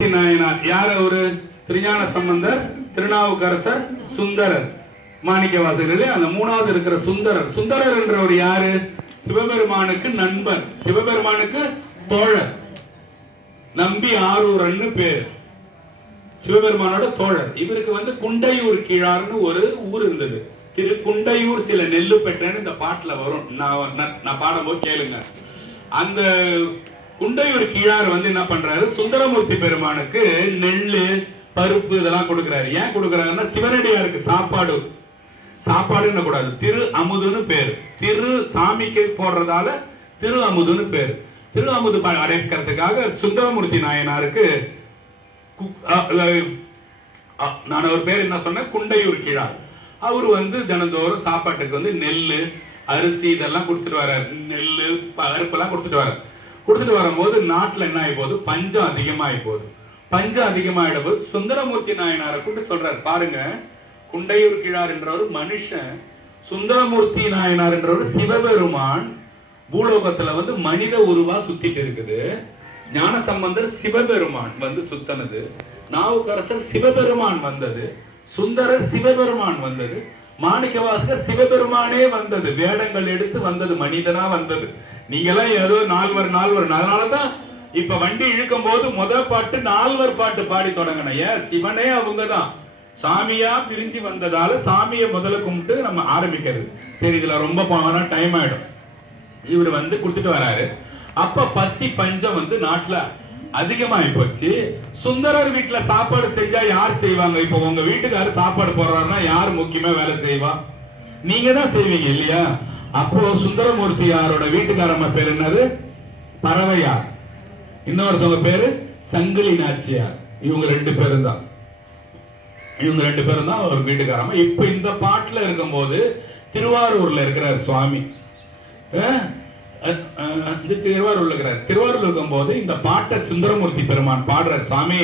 நாயனார் யார்? அவரு திருஞான சம்பந்தர், திருநாவுக்கரசர், சுந்தரர், மாணிக்கவாசகர். அந்த மூணாவது இருக்கிற சுந்தரர். சுந்தரர் என்றவர் யாரு? சிவபெருமானுக்கு நண்பர், சிவபெருமானுக்கு தோழர். நம்பி ஆரூரன்னு பேர், சிவபெருமானோட தோழர். இவருக்கு குண்டையூர் கீழார்னு ஒரு ஊர் இருந்தது. திரு குண்டையூர் சில நெல்லு பெற்றேன்னு இந்த பாட்டுல வரும். நான் பாடும்போது கேளுங்க. அந்த குண்டையூர் கீழார் என்ன பண்றாரு? சுந்தரமூர்த்தி பெருமானுக்கு நெல்லு, பருப்பு இதெல்லாம் கொடுக்கிறாரு. ஏன் கொடுக்கிறாருன்னா சிவனடியாருக்கு சாப்பாடுன்னு கூடாது, திரு அமுதுன்னு பேர். திரு சாமிக்கு போடுறதால திரு அமுதுன்னு பேர். திரு அமுது அடைக்கிறதுக்காக சுந்தரமூர்த்தி நாயனாருக்கு நான் ஒரு பேர் என்ன சொன்னேன், குண்டையூர் கீழார். அவரு தினந்தோறும் சாப்பாட்டுக்கு நெல்லு, அரிசி இதெல்லாம் கொடுத்துட்டு வர்றாரு. நெல்லு, பருப்பெல்லாம் கொடுத்துட்டு வர்றாரு. கொடுத்துட்டு வரும்போது நாட்டுல என்ன ஆகி போகுது? பஞ்சம் அதிகமாகி போகுது. பஞ்சம் அதிகமாயிட போது சுந்தரமூர்த்தி நாயனாரை கூப்பிட்டு சொல்றாரு, பாருங்க, குண்டையூர் கீழார் என்றவர் மனுஷன், சுந்தரமூர்த்தி நாயனார் என்றவர் சிவபெருமான். பூலோகத்துல மனித உருவா சுத்திட்டு இருக்குது. ஞான சம்பந்தர் சிவபெருமான் சுத்தனது, நாவுக்கரசர் சிவபெருமான் வந்தது, சுந்தரர் சிவபெருமான் வந்தது, மாணிக்கவாசகர் சிவபெருமானே வந்தது. வேடங்கள் எடுத்து வந்தது, மனிதனா வந்தது. நீங்க எல்லாம் ஏதோ நால்வர். அதனாலதான் இப்ப வண்டி இழுக்கும் போது முதல் பாட்டு நால்வர் பாட்டு பாடி தொடங்கின. ஏன்? சிவனே அவங்கதான் சாமியா பிரிஞ்சு வந்ததால சாமியை முதல்ல கும்பிட்டு நம்ம ஆரம்பிக்கிறது. சரி, இதுல ரொம்ப போனா டைம் ஆயிடும். இவர் கொடுத்துட்டு வராரு. அப்ப பசி பஞ்சம் நாட்டுல அதிகமாகி போச்சு. சுந்தரர் வீட்டுல சாப்பாடு செஞ்சா யார் செய்வாங்க? இப்ப உங்க வீட்டுக்காரு சாப்பாடு போடுறாருன்னா யார் முக்கியமா வேலை செய்வா? நீங்க தான் செய்வீங்க இல்லையா? அப்போ சுந்தரமூர்த்தி யாரோட வீட்டுக்காரம்மா பேர் என்னது? பறவையார். இன்னொருத்தவங்க பேரு சங்கிலி நாச்சியார். இவங்க ரெண்டு பேரும் தான் ஒரு வீட்டுக்காரம்மா. இப்ப இந்த பாட்டுல இருக்கும் போது திருவாரூர்ல இருக்கிறார் சுவாமி. திருவாரூர்ல இருக்கிறார். திருவாரூர்ல இருக்கும் போது இந்த பாட்டை சுந்தரமூர்த்தி பெருமான் பாடுறார். சாமி,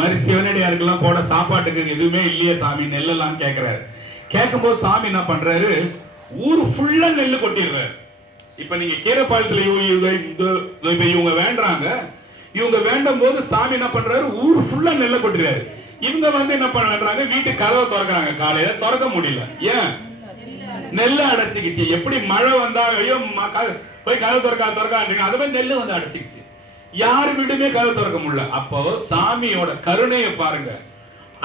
மாதிரி சிவனடியாருக்கெல்லாம் போட சாப்பாட்டுக்கு எதுவுமே இல்லையே சாமி, நெல்லெல்லாம் கேட்கிறாரு. கேட்கும் போது சாமி என்ன பண்றாரு? ஊரு ஃபுல்லா நெல்லு கொட்டிடுறாரு. இப்ப நீங்க கீரைப்பாலத்துல இவங்க வேண்டாங்க. இவங்க வேண்டும் போது சாமி என்ன பண்றாரு? ஊரு ஃபுல்லா நெல்லை கொட்டிடுறாரு. இவங்க என்ன பண்றாங்க? வீட்டு கதவை திறக்கிறாங்க. காலையில திறக்க முடியல. ஏன்? நெல்லு அடைச்சிக்கிச்சு. எப்படி மழை வந்தா ஐயோ போய் கதவு திறக்கா அது மாதிரி நெல்லு அடைச்சிக்கிச்சு. யாரு வீடுமே கதவு திறக்க முடியல. அப்போ சாமியோட கருணையை பாருங்க.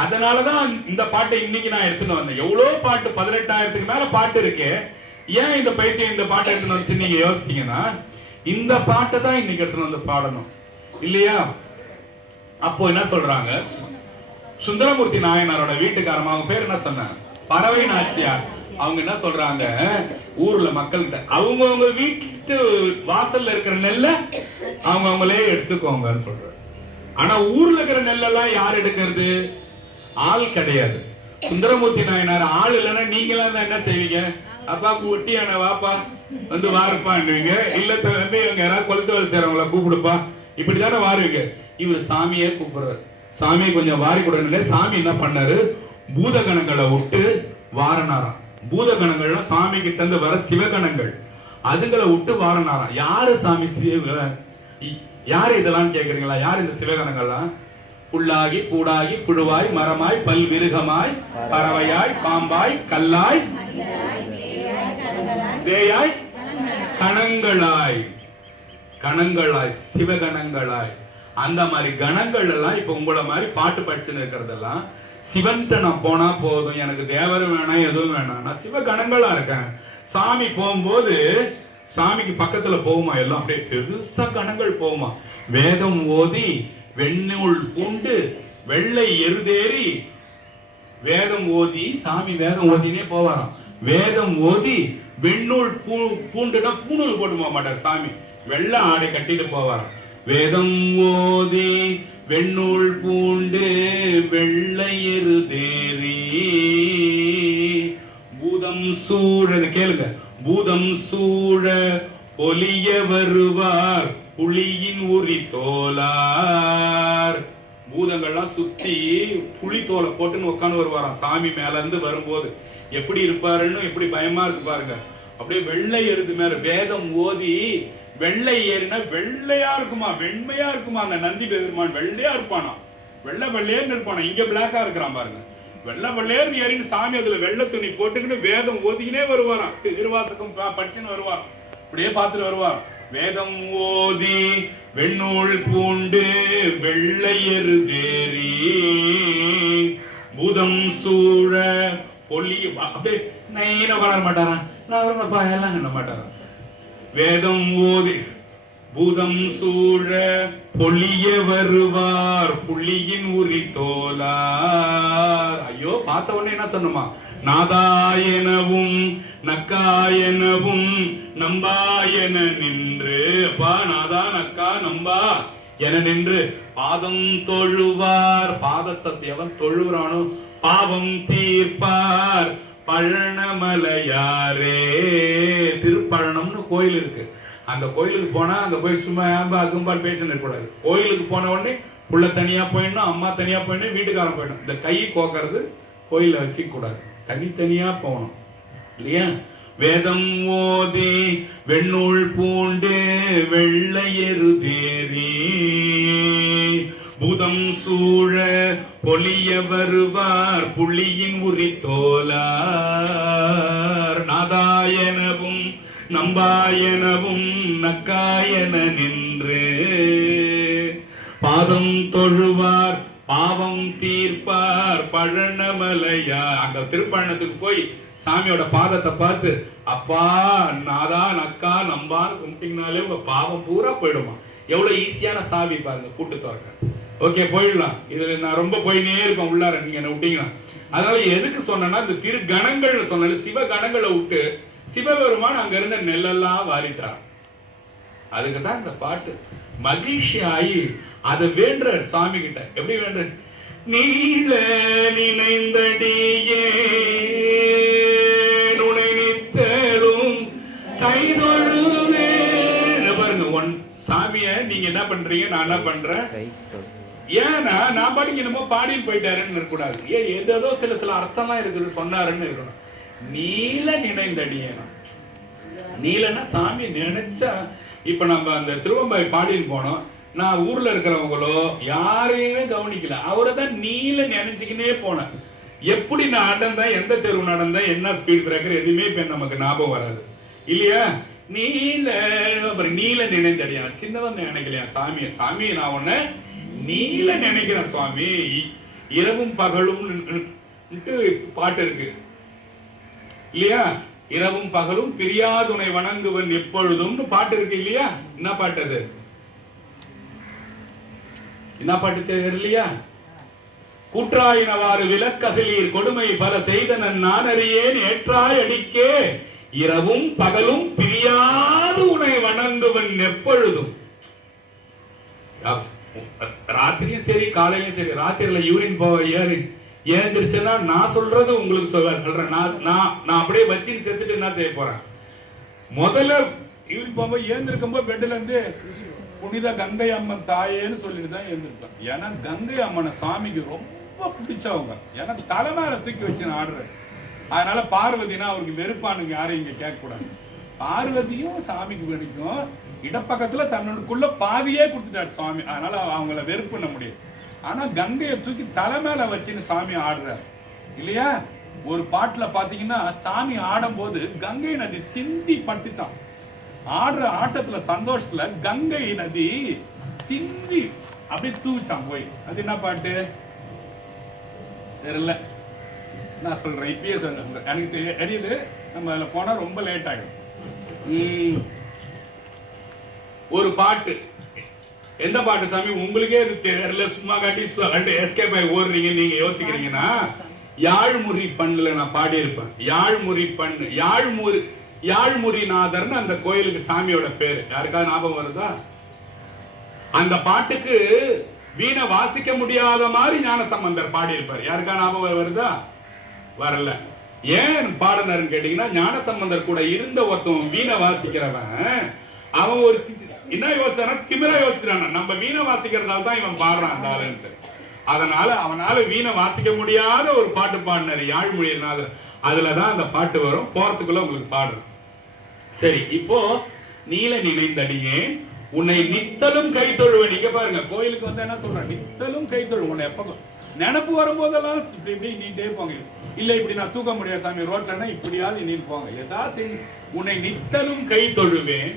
அதனாலதான் இந்த பாட்டை இன்னைக்கு நான் எடுத்துட்டு வந்தேன். எவ்வளவு பாட்டு, 18,000க்கு மேல பாட்டு இருக்கு. ஏன் இந்த பைத்தியம் இந்த பாட்டை எடுத்துட்டு வந்து நீங்க யோசிச்சீங்கன்னா, இந்த பாட்டை தான் இன்னைக்கு எடுத்துட்டு வந்து பாடணும் இல்லையா? அப்போ என்ன சொல்றாங்க? சுந்தரமூர்த்தி நாயனாரோட வீட்டுக்காரமா, அவங்க பேர் என்ன சொன்னாங்க? பறவை நாச்சியார். அவங்க என்ன சொல்றாங்க? ஊர்ல மக்கள்கிட்ட அவங்கவுங்க வீட்டு வாசல்ல இருக்கிற நெல்ல அவங்களே எடுத்துக்கோங்கன்னு சொல்றாங்க. ஆனா ஊர்ல இருக்கிற நெல்லெல்லாம் யார் எடுக்கிறது? ஆள் கிடையாது. சுந்தரமூர்த்தி நாயனார் ஆள் இல்லைன்னா நீங்களாம் என்ன செய்வீங்க? அப்பா குட்டியான வாப்பா வாருப்பான்னுவீங்க. இல்ல இவங்க யாராவது கொளுத்து வேலை செய்யறவங்கள கூப்பிடுப்பா, இப்படித்தானே வாருவீங்க. இவர் சாமியே கூப்பிடுறாரு. சாமியை கொஞ்சம் வாரி கொடுங்க. சாமி என்ன பண்ணாரு? பூதகணங்களை விட்டு வாரணாராம். பூதகணங்கள்னா சாமி கிட்ட இருந்து வர சிவகணங்கள், அதுங்களை விட்டு வாரணாராம். யாரு சாமி? யாரு இதெல்லாம் கேக்குறீங்களா? யாரு இந்த சிவகணங்கள்லாம்? புல்லாகி பூடாகி புழுவாய் மரமாய் பல்விருகமாய் பறவையாய் பாம்பாய் கல்லாய் தேயாய் கணங்களாய் சிவகணங்களாய். அந்த மாதிரி கணங்கள் எல்லாம் இப்ப உங்களை மாதிரி பாட்டு படிச்சுன்னு இருக்கிறதெல்லாம் சிவன்கிட்ட நான் போனா போதும், எனக்கு தேவரும் வேணாம் எதுவும் வேணாம், நான் சிவகணங்களா இருக்கேன். சாமி போகும்போது சாமிக்கு பக்கத்துல போகுமா? எல்லாம் அப்படியே பெருசா கணங்கள் போகுமா. வேதம் ஓதி வெண்ணூல் பூண்டு வெள்ளை எருதேறி, வேதம் ஓதி சாமி வேதம் ஓதினே போவாராம். வேதம் ஓதி வெண்ணூல் பூண்டுனா பூணூல் போட்டு போக மாட்டார் சாமி, வெள்ளை ஆடை கட்டிட்டு போவாராம். வேதம் ஓதி வெண்ணூல் பூண்டு வெள்ளை எருதேறி பூதம் சூழ, கேளுங்க, பூதம் சூழ பொலிய வருவார் புலியின் உரி தோலார். பூதங்கள்லாம் சுத்தி புலி தோலை போட்டுன்னு உட்காந்து வருவாராம். சாமி மேல இருந்து வரும்போது எப்படி இருப்பாருன்னு எப்படி பயமா இருக்கு பாருங்க. அப்படியே வெள்ளை எருது மேல வேதம் ஓதி வெள்ளை ஏறினா வெள்ளையா இருக்குமா, வெண்மையா இருக்குமா. அந்த நந்தி பெருமான் வெள்ளையா இருப்பானா, வெள்ளை வெள்ளையர்னு இருப்பானா. இங்க பிளாக்கா இருக்கிறான் பாருங்க. வெள்ளை வெள்ளையர்னு ஏறின்னு சாமி அதுல வெள்ளை துணி போட்டுக்கிட்டு வேதம் ஓதிக்கினே வருவாராம். திருவாசகம் படிச்சுன்னு வருவார். அப்படியே பார்த்துட்டு வருவார். வேதம் ஓதி வெண்ணூல் பூண்டு வெள்ளையரு தேரி பூதம் சூழ பொலி அப்படியே நைன வளர மாட்டாரா, நான் வருங்கப்பா எல்லாம் கண்ண மாட்டாரா. வேதம் ஓதி பூதம் சூழ பொலிய வருவார் புள்ளியின் உரி தோலார். ஐயோ பார்த்த உடனே என்ன சொன்னோமா, நாதாயனவும் நக்காயனவும் நம்பாயன நின்று, அப்பா நாதா நக்கா நம்பா என நின்று பாதம் தொழுவார். பாதத்தை எவன் தொழுகிறானோ பாவம் தீர்ப்பார் பழனமலையாரே. திருப்பழனம்னு கோயில் இருக்கு. அந்த கோயிலுக்கு போனா அங்க போய் சும்மா அகும்பால் பேசிட்டு இருக்கக்கூடாது. கோயிலுக்கு போன உடனே புள்ள தனியா போயிடணும், அம்மா தனியா போயிடணும், வீட்டுக்காரன் போயிடணும். இந்த கை கோக்கிறது கோயில வச்சுக்க கூடாது, தனித்தனியா போகணும் இல்லையா. வேதம் ஓதி வெண்ணூல் பூண்டு வெள்ளையரு தேரி பூதம் சூழ பொலிய வருவார் புள்ளியின் உரி தோலார். நாதாயனவும் நம்பாயனவும் நக்காயன நின்று பாதம் தொழுவார் பாவம் தீர்ப்பார் பழனமலையா. அந்த திருப்பழனத்துக்கு போய் சாமியோட பாதத்தை பார்த்து அப்பா நாதா நக்கா நம்பான்னு கும்பிட்டீங்கனாலே உங்க பாவம் பூரா போயிடுமா. எவ்வளவு ஈஸியான சாவி பாருங்க, கூட்டு துறக்க. ஓகே போயிடலாம். இதுல நான் ரொம்ப போயினே இருக்கேன் உள்ளார, நீங்க என்ன விட்டீங்கன்னா. அதனால எதுக்கு சொன்னா, இந்த திரு கணங்கள் சொன்ன சிவ கணங்களை விட்டு சிவபெருமான் அங்க இருந்த நெல்லெல்லாம் வாரிட்டார். அதுக்குதான் இந்த பாட்டு. மகிழ்ச்சி ஆகி அதை வேண்டுறார் சாமி கிட்ட. எப்படி வேண்ட, நீல நினைந்தடியே நுணை நித்தரும் கைதொழுவே. பாருங்க, சாமிய நீங்க என்ன பண்றீங்க, நான் என்ன பண்றேன். ஏன்னா நான் பாடிக்கு என்னமோ பாடின்னு போயிட்டாருன்னு இருக்கக்கூடாது. ஏதோ சில அர்த்தம்லாம் இருக்குது சொன்னாருன்னு இருக்கணும். நீல நினைந்தடியேனா, நீலன்னா சாமி நினைச்சா. இப்ப நம்ம அந்த திருவம்பாய் பாடின்னு போனோம், நான் ஊர்ல இருக்கிறவங்களோ யாரையுமே கவனிக்கல, அவரை தான் நீல நினைச்சுக்கினே போனேன். எப்படி நான் நடந்தேன், எந்த தெருவு நடந்தேன், என்ன ஸ்பீட் பிரேக்கர் எதுவுமே இப்ப நமக்கு ஞாபகம் வராது இல்லையா. நீல நீல நினைந்தடியா, சின்னவன் நினைக்கலையா சாமியை. சாமி நான் உன்ன நீல நினைக்கிறேன் சுவாமி. இரவும் பகலும் பாட்டு இருக்கு இல்லையா. இரவும் பகலும் பிரியாதுணை வணங்குவன் எப்பொழுதும் பாட்டு இருக்கு இல்லையா. என்ன பாட்டு அது, என்ன பாட்டு தெரியலையா. கூற்றாயினவாறு விளக்ககிலீர் கொடுமை பல செய்தனன் நான் அறியேன் ஏற்றாய் அடிக்கே இரவும் பகலும் பிரியாது உன்னை வணங்குவன் எப்பொழுதும். ராத்திரியும் சரி காலையிலும் சரி, ராத்திரில யூரின் போக ஏந்திருச்சுன்னா நான் சொல்றது உங்களுக்கு சொல்றேன். நான் அப்படியே வச்சு செத்துட்டு என்ன செய்ய போறேன். முதல்ல யூரின் போகும்போது ஏந்திருக்கும் போது பெட்ல இருந்து புனித கங்கை அம்மன் தாயேன்னு சொல்லிட்டு தான் ஏந்திருப்பேன். ஏன்னா கங்கை அம்மனை சாமிக்கு ரொம்ப பிடிச்சவங்க. ஏன்னா தலைமையில தூக்கி வச்சு நான் ஆடுறேன். அதனால பார்வதினா அவருக்கு வெறுப்பானுங்க யாரும் இங்க கேட்க கூடாது. பார்வதியும் சாமிக்கு பிடிக்கும். இடப்பக்கத்துல தன்னுக்குள்ள பாதியே கொடுத்துட்டார் சுவாமி. அதனால அவங்கள வெறுப்பு பண்ண முடியாது. ஆனா கங்கையை தூக்கி தலைமையில வச்சுன்னு சாமி ஆடுறாரு இல்லையா. ஒரு பாட்டுல பாத்தீங்கன்னா சாமி ஆடும் போது கங்கை நதி சிந்தி பட்டுச்சான். ஆடுற ஆட்டத்துல சந்தோஷத்துல கங்கை நதி சிந்தி அப்படியே தூவிச்சான் போய். அது என்ன பாட்டு தெரியல, நான் சொல்றேன் இப்பயே சொல்றேன். எனக்கு தெரியுது, நம்ம அதுல போனா ரொம்ப லேட் ஆகிடும். ஒரு பாட்டு, எந்த பாட்டு சாமி உங்களுக்கே அது தெரியல, சும்மா காட்டி எஸ்கேப் ஆகி ஓடுறீங்க நீங்க யோசிக்கிறீங்கன்னா, யாழ்முறி பண்ணுல நான் பாடி இருப்பேன். யாழ்முறி பண்ணு, யாழ்முறிநாதர்னு அந்த கோயிலுக்கு சாமியோட பேரு. யாருக்காவது ஞாபகம் வருதா? அந்த பாட்டுக்கு வீணை வாசிக்க முடியாத மாதிரி ஞானசம்பந்தர் பாடி இருப்பார். யாருக்கா ஞாபகம் வருதா? வரல. ஏன் பாடினாருன்னு கேட்டீங்கன்னா, ஞானசம்பந்தர் கூட இருந்த ஒருத்தன் வீணை வாசிக்கிறவன், அவன் ஒரு என்ன யோசிச்சானா, திமிரா யோசிச்சானா, நம்ம வீணை வாசிக்கிறதால தான் இவன் பாடுறான் அந்த ஆளுன்ட்டு. அதனால அவனால வீணை வாசிக்க முடியாத ஒரு பாட்டு பாடினாரு யாழ்முறிநாதர். அதுலதான் அந்த பாட்டு வரும். போறதுக்குள்ள உங்களுக்கு பாடுறேன். சரி, இப்போ நீல நினைந்தடியே உன்னை நித்தலும் கை தொழுவேன். இங்க பாருங்க, கோயிலுக்கு வந்து என்ன சொல்றேன், நித்தலும் கை தொழு. உன்னை எப்ப நினப்பு வரும்போதெல்லாம் இப்படி இப்படி நீட்டே போங்க. இல்ல இப்படி நான் தூக்க முடியாது சாமி ரோட்லன்னா இப்படியாவது நீ போங்க. ஏதாவது உன்னை நித்தலும் கை தொழுவேன்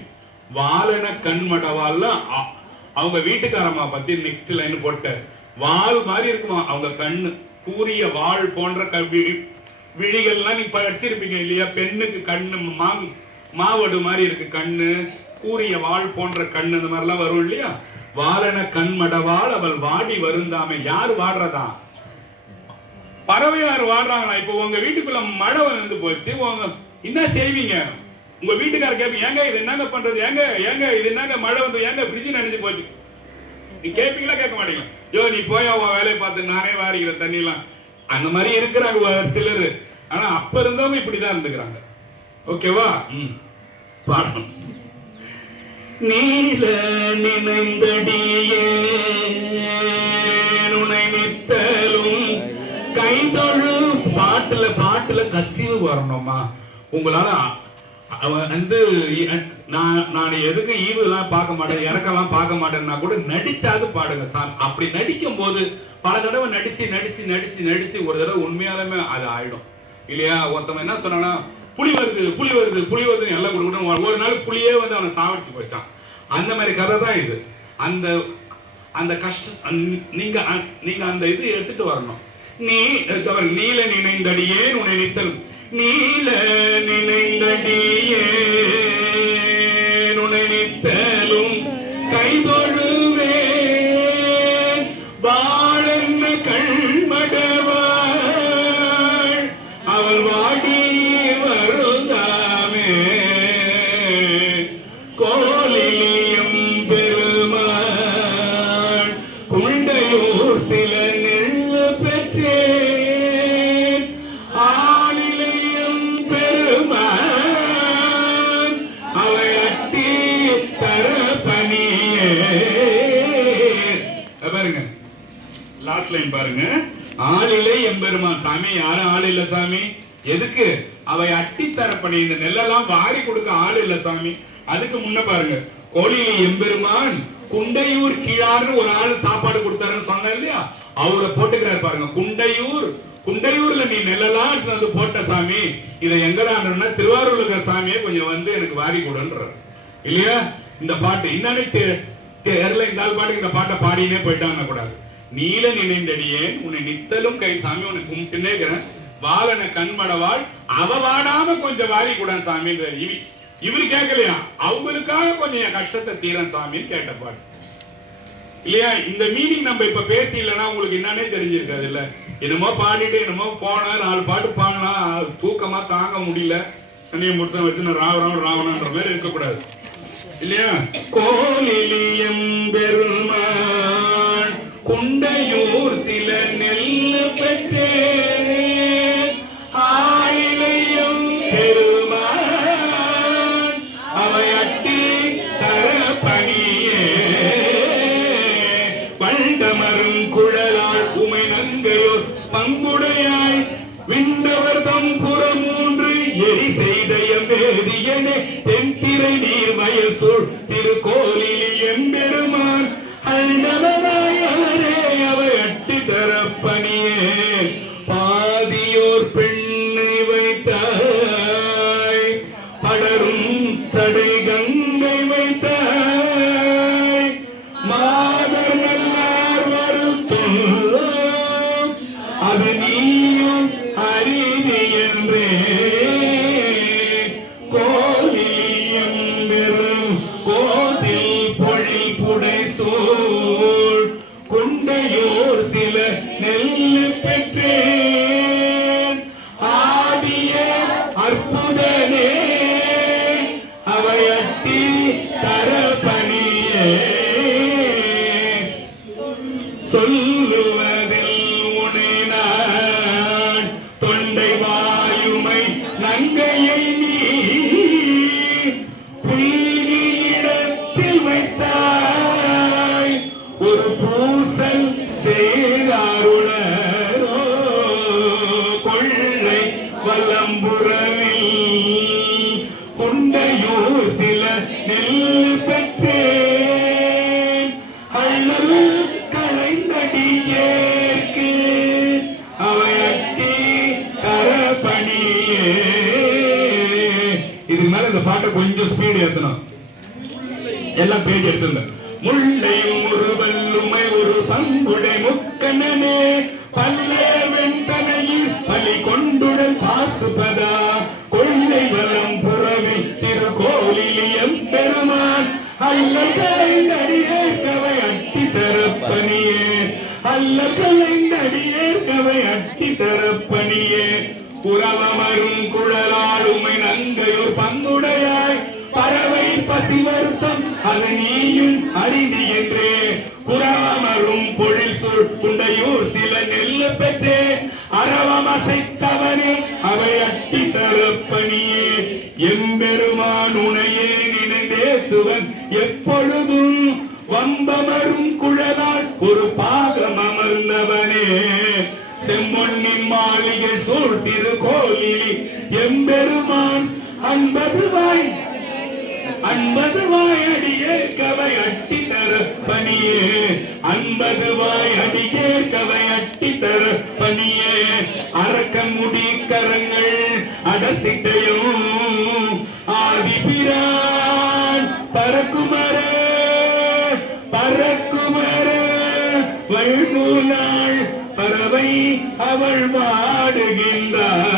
வாலன கண்மடவால்ல. அவங்க வீட்டுக்காரம்மா பத்தி நெக்ஸ்ட் லைன் போட்ட வால் மாதிரி இருக்குமா அவங்க கண்ணு, கூரிய வாள் போன்ற விழிகள்லாம் நீங்க படிச்சிருப்பீங்க இல்லையா? பெண்ணுக்கு கண்ணு மாவடு மாதிரி இருக்கு கண்ணு, கூரிய வாள் போன்ற கண்ணு, இந்த மாதிரிலாம் வரும் இல்லையா? வாலன கண்மடவாள் அவள் வாடி வருந்தாம. யாரு வாடுறதா? பறவையார் வாடுறாங்களா? இப்போ உங்க வீட்டுக்குள்ள மழை வந்து போச்சு, உங்க என்ன செய்வீங்க? உங்க வீட்டுக்காரர் கேட்பீங்க, ஏங்க இது என்னங்க பண்றது, ஏங்க ஏங்க இது என்னங்க மழை வந்து, ஏங்க ஃப்ரிட்ஜ் நனைஞ்சு போச்சு. நீ கேட்பீங்களா கேட்க மாட்டீங்க? யோ நீ போய் அவன் வேலையை பார்த்து நானே வாரிக்கிறேன் தண்ணிலாம். அந்த மாதிரி இருக்கிறாங்க சிலர். ஆனா அப்ப இருந்தவங்க இப்படிதான் இருந்துக்கிறாங்க. ஓகேவா? பாடம். நீல நினைந்தடியே உன்னை நித்தலும் கைதொழு. பாட்டுல கசிவு வரணுமா? உங்களால வந்து நான் எதுக்கு ஈவு எல்லாம் பார்க்க மாட்டேன், இறக்கெல்லாம் பார்க்க மாட்டேன்னா கூட நடிச்சாது பாடுங்க சார். அப்படி நடிக்கும் போது பல தடவை நடிச்சு ஒரு தடவை உண்மையாலுமே அது ஆயிடும் இல்லையா? ஒருத்தவன் என்ன சொன்னா, புலி வருது எல்லாம் கொடுக்கணும். ஒரு நாள் புலியே வந்து அவனை சாவடிச்சு போச்சான். அந்த மாதிரி கதை தான் இது. அந்த கஷ்டம் நீங்க அந்த இது எடுத்துட்டு வரணும். நீல நினைந்தடியே உன்னை நித்தல், நீல நினைந்தடியே உன்னை நித்தலும் கைதொழுவே வாழன்ன கண்மடவாள் அவள் வாடி வருந்தாமே. கோலியம் பெருமாள் குண்டையூர் சில நெல் பெற்றேன் ஆளிலையும் பெருமாள் அவை அட்டி தர பணியே. பாருங்க லாஸ்ட் லைன் பாருங்க. ஆளிலை எம்பெருமான். சாமி யாரும் ஆள் இல்ல சாமி. எதுக்கு? அவை அட்டித்தரப்பணி, இந்த நெல்லெல்லாம் வாரி கொடுக்க ஆள் இல்ல சாமி. அதுக்கு முன்ன பாருங்க, கோழிலை எம்பெருமான் குண்டையூர் கீழார்னு ஒரு ஆள் சாப்பாடு கொடுத்தாருன்னு சொன்ன இல்லையா? அவரை போட்டுக்கிறாரு பாருங்க. குண்டையூர்ல நீ நெல்லெல்லாம் வந்து போட்ட சாமி, இதை எங்கடான்னா திருவாரூர்ல இருக்கிற சாமியை கொஞ்சம் வந்து எனக்கு வாரி கொடுன்ற இல்லையா? இந்த பாட்டு இன்னொன்னு தெரியல. இந்த ஆள் பாட்டுக்கு இந்த பாட்டை பாடினே போயிட்டாங்க கூடாது. நீல நினைந்தடியே உன்னை நித்தலும் கை சாமி உன்னை கும்பிட்டுனே இருக்கிறேன். வாழன கண்மடவாள் அவ வாடாம கொஞ்சம் வாரி கூட சாமின்றார். இவரு கேட்கலையா? அவங்களுக்காக கொஞ்சம் என் கஷ்டத்தை தீரன் சாமின்னு கேட்ட பாட்டு இல்லையா? இந்த மீனிங் நம்ம இப்ப பேசி இல்லைன்னா உங்களுக்கு என்னன்னே தெரிஞ்சிருக்காது இல்ல? என்னமோ பாடிட்டு என்னமோ போனா 4 பாட்டு பாடினா தூக்கமா தாங்க முடியல, சனியை முடிச்ச வச்சு நான் ராவணன்ற மாதிரி இருக்கக்கூடாது இல்லையா? கோலிலியம் பெருமாள் குண்டையூர் சில நெல் பெற்றே ஆயிலையும் பெருமாள் அவை அட்டி தர பணியே. வண்டமரும் குழலால் உமை நங்கையோர் பங்குடையாய் விண்டவர் தம் புறம் 3 எரி செய்த எம்பேதியனே தென்திரை நீர் வயல் சூழ் திருக்கோலிலி எம்பெருமான் அண்டவனாயவரே அவை அட்டி தரப்பணியே. பாதியோர் பெண்ணை வைத்தாய் படரும் சடை கங்கை வைத்தாய் மாதர் நல்லார் வருத்தும் அது நீயும் அறிதி என்றே. கோலியம் பெரும் கோதில் பொழி புடை சூழ் குண்டையோர் சில நெல் பெற்றேன் ஆடிய அற்புதனே அவை அட்டி தர பணியே. சொல்லுவதில் உனை நான் தொண்டை வாயுமை நங்கையை நீ புள்ளியிடத்தில் வைத்தாய் ஒரு பூசல் செய்தாருளோ கொள்ளை வல்லம்புறவில் குண்டையூர் சில பாட்டை கொஞ்சம் ஸ்பீடு ஏத்தணும். எல்லாம் பேஜ் எடுத்துங்க. முள்ளையும் ஒரு வல்லுமை ஒரு பங்குடை முக்கனனே பல்லே வெண்தனையில் பலி கொண்டுடல் பாசுபதா கொள்ளை வலம் புறவில் திருக்கோலிலியம் பெருமான் அல்லகளைந்தடியேற்கவை அட்டி தரப்பனியே அல்லகளைந்தடியேற்கவை அட்டி தரப்பனியே குரவமரும் குழலாளுமை நங்கையோர் பங்குடையாய் பறவை பசி வருத்தம் அது நீயும் அறிந்து என்றே குரவமரும் பொழில் சூழ் குண்டையூர் சில நெல்லு பெற்றே அரவம் அசைத்தவனே அவை அட்டி தரப்பனியே எம்பெருமான் உனையே நினைந்தேத்துவன் எப்பொழுதும் வம்பமரும் குழலால் ஒரு பாகம் அமர்ந்தவனே செம்மொன்னின் மாளிகை சூழ் திருக்கோயில் எம்பெருமான் 50 வாய் அடியேற்கவை அட்டி தரப்பனியே 50 வாய் அடியேற்கவை அட்டி தரப்பனியே அரக்கமுடி கரங்கள் அடத்திட்டையும் ஆதிபிரான் பரக்குமரே பரக்குமரே வள்முனாள் பறவை அவள் வாடுகின்றார்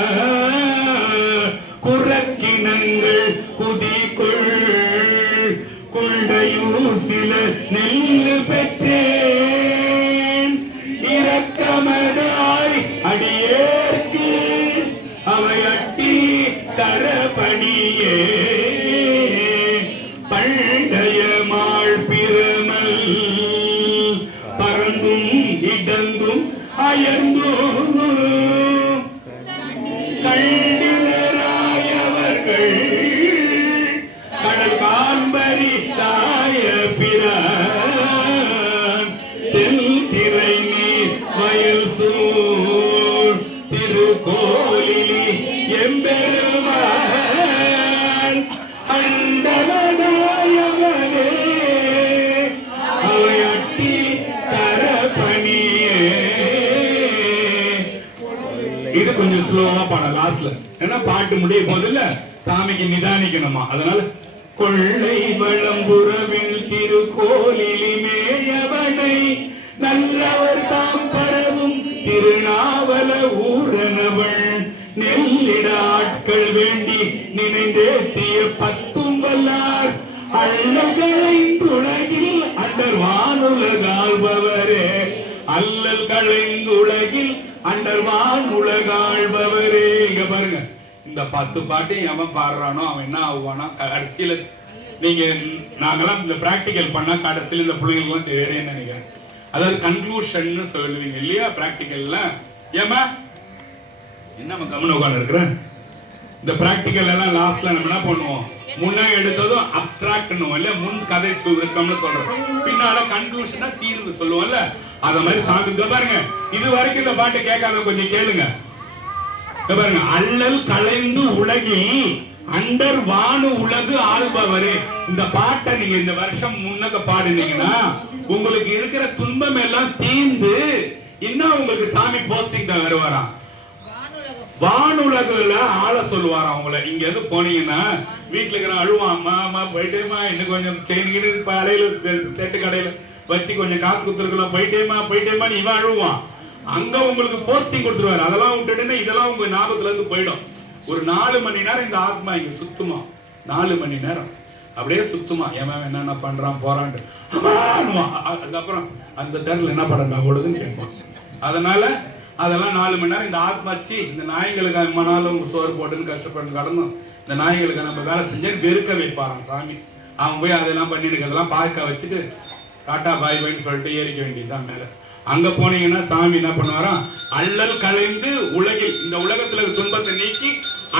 குறக்கினங்கள் குதிக்குள் குண்டையூர் சில நெல்லு பெற்றேன் இரக்கமதாய் அடியேற்கு அவை அட்டி தரப்பணியே பண்டைய மாள் பிரமல் பறந்தும் இடந்தும் அயர்ந்தும் கண்டிலராயவர்கள் கடல் காண்பரி தாய பிரான் தென் திரை நீர் வயல் சூழ் திருக்கோலிலி எம்பெருமான் அண்டமதாயவனே அவை அட்டி தரப்பணியே. இது கொஞ்சம் ஸ்லோவா பாடலாம் லாஸ்ட்ல, ஏன்னா பாட்டு முடிய போதில்ல, சாமிக்கு நிதானிக்கணுமா. அதனால கொள்ளை வளம்புறவில் திருக்கோலிலி மேயவனை நல்லவர் தாம் பரவும் திருநாவல ஊரனவள் நெல்லிட ஆட்கள் வேண்டி நினைந்தேத்திய 10 வல்லார் அள்ளகளைந்துலகில் அண்டர் வானுலகாள்பவரே அல்லல் களைந்துலகில் அண்டர்வான் உலகாழ்பவரே. இங்க பாருங்க, இந்த 10 பாட்டையும் எவன் பாடுறானோ அவன் என்ன ஆகுவானா கடைசியில. நீங்க நாங்கெல்லாம் இந்த பிராக்டிக்கல் பண்ணா கடைசியில இந்த பிள்ளைங்களுக்கு தெரியும்னு நினைக்கிறேன். அதாவது கன்க்ளூஷன் சொல்லுவீங்க இல்லையா பிராக்டிக்கல்ல. ஏமா என்ன கவனம் உட்கார்ந்து இருக்கிறேன். இந்த பிராக்டிக்கல் எல்லாம் லாஸ்ட்ல நம்ம என்ன பண்ணுவோம், முன்னாடி எடுத்ததும் அப்ஸ்ட்ராக்ட்னுவோம் இல்ல, முன் கதை சுருக்கம்னு சொல்றோம், பின்னால கன்க்ளூஷனா தீர்வு சொல்லுவோம்ல. அத மாதிரி சாமி பாருங்க, இது வரைக்கும் இந்த பாட்டு கேட்காத கொஞ்சம் கேளுங்க. பாருங்க, அல்லல் களைந்து உலகில் அண்டர் வானு உலகு ஆள்பவரே. இந்த பாட்டை நீங்க இந்த வருஷம் முன்னக பாடுனீங்கன்னா உங்களுக்கு இருக்கிற துன்பம் எல்லாம் தீர்ந்து இன்னும் உங்களுக்கு சாமி போஸ்டிங் தான் வருவாராம். வானுலகுல ஆள சொல்லுவாராம் உங்களை. இங்க எது போனீங்கன்னா வீட்டுல இருக்கிற அழுவான், அம்மா அம்மா போயிட்டேமா, இன்னும் கொஞ்சம் செயின் அலையில செட்டு கடையில வச்சு கொஞ்சம் காசு கொடுத்துருக்கலாம், போயிட்டேமா இவன் அழுவான். அங்க உங்களுக்கு போஸ்டிங் கொடுத்துருவாரு. அதெல்லாம் விட்டுட்டுன்னா இதெல்லாம் உங்க ஞாபகத்துல இருந்து போயிடும். ஒரு 4 மணி நேரம் இந்த ஆத்மா இங்க சுத்துமா, 4 மணி நேரம் அப்படியே சுத்துமா. ஏன் என்ன பண்றான் போறான்ட்டு அதுக்கப்புறம் அந்த தேர்ல என்ன பண்றாங்க ஓடுதுன்னு கேட்பான். அதனால அதெல்லாம் 4 மணி நேரம் இந்த ஆத்மாச்சு இந்த நாய்களுக்கு அம்மனாலும் சோறு போட்டுன்னு கஷ்டப்பட்டு கடந்தும் இந்த நாய்களுக்கு நம்ம வேலை செஞ்சேன்னு வெறுக்க வைப்பாரான் சாமி. அவன் போய் அதெல்லாம் பண்ணிட்டு அதெல்லாம் பார்க்க வச்சுட்டு டாட்டா பாய் பாய்ன்னு சொல்லிட்டு ஏறிக்க வேண்டியதுதான் மேல. அங்க போனீங்கன்னா சாமி என்ன பண்ணுவாராம், அல்லல் களைந்து உலகில் இந்த உலகத்துல துன்பத்தை நீக்கி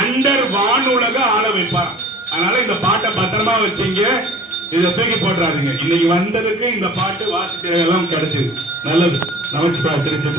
அண்டர் வானுலக ஆள வைப்பாராம். அதனால இந்த பாட்டை பத்திரமா வச்சீங்க, இதை தூக்கி போட்டுறாதீங்க. இன்னைக்கு வந்ததுக்கு இந்த பாட்டு வாசிக்கிற எல்லாம் கிடைச்சது. நல்லது. நமஸ்காரம். திருச்சி